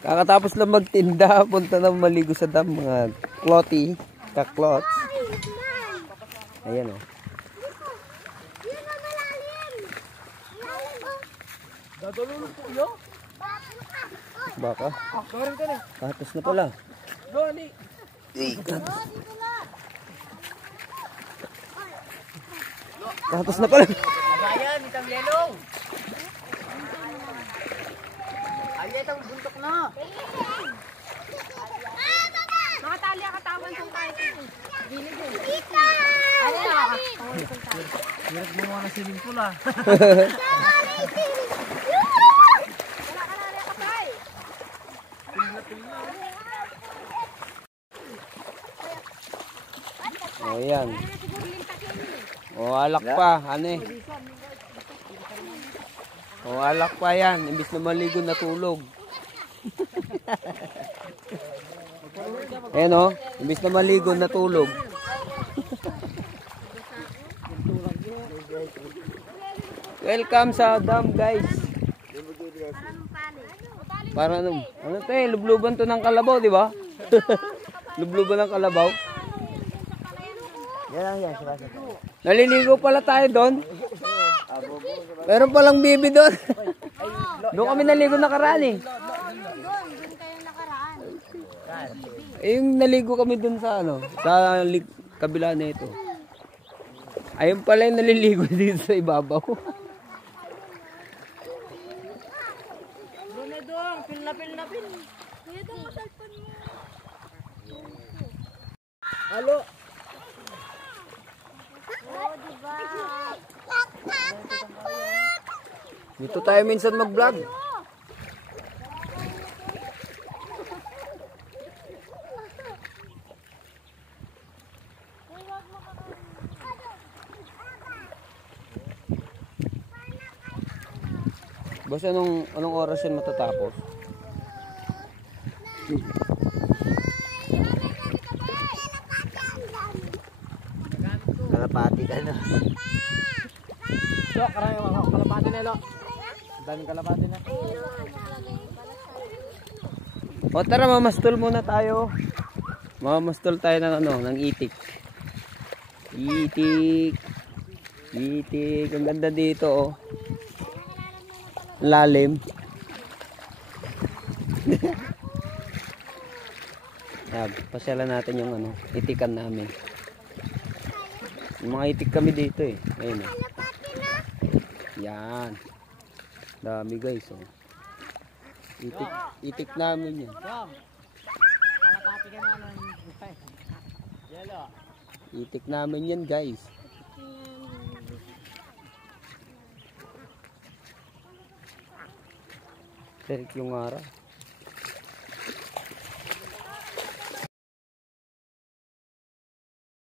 Kakatapos lang magtinda, punta na maligo sa dam, mga clotty, kaklots. Ayan o. Dadululong po yun? Baka? Gawarin ka na. Katos na pala. Gawani. Katos na pala. Ayan, itang yellow. Ayan, itang buntok na. Nakatali ang katawan kung kahit ito. Gilid yun. Ano na? Hirap gumawa na swimming pool ah. Wala ka na rin kapay. O yan. O alak pa, ane. O alak pa yan, imbis na maligo natulog. Ayan o, imbis na maligo natulog. Welcome sa dam guys. Para ano to eh, lubluban to ng kalabaw, di ba? Lubluban ng kalabaw. Yan. Naliligo pala tayo doon. Meron palang bibi doon. Doon kami naligo nakaraan eh. Doon kayong nakaraan. Eh, yung naligo kami doon sa ano, sa kabila na ito. Ayun pala yung naliligo dito sa ibabaw. Doon na doon. Pil na pil. Kuya doon mo cellphone mo. Halo. Oo, diba? Dito tayo minsan mag-vlog. Boss, anong oras yan matatapos? Kalapati ka na. So, karami mga kalapati na lo. Daming kalapati na. O tara, mamastol muna tayo. Mamastol tayo ng ano, ng itik. Itik. Ang ganda dito oh. Lalim. Yan, pasyalan natin yung ano, itikan namin. Yung mga itik kami dito eh. Ayun eh. Yan. Dami guys oh. Itik namin yan. Kalapati ka na ng yellow. Itik namin yan guys. Terik yung araw.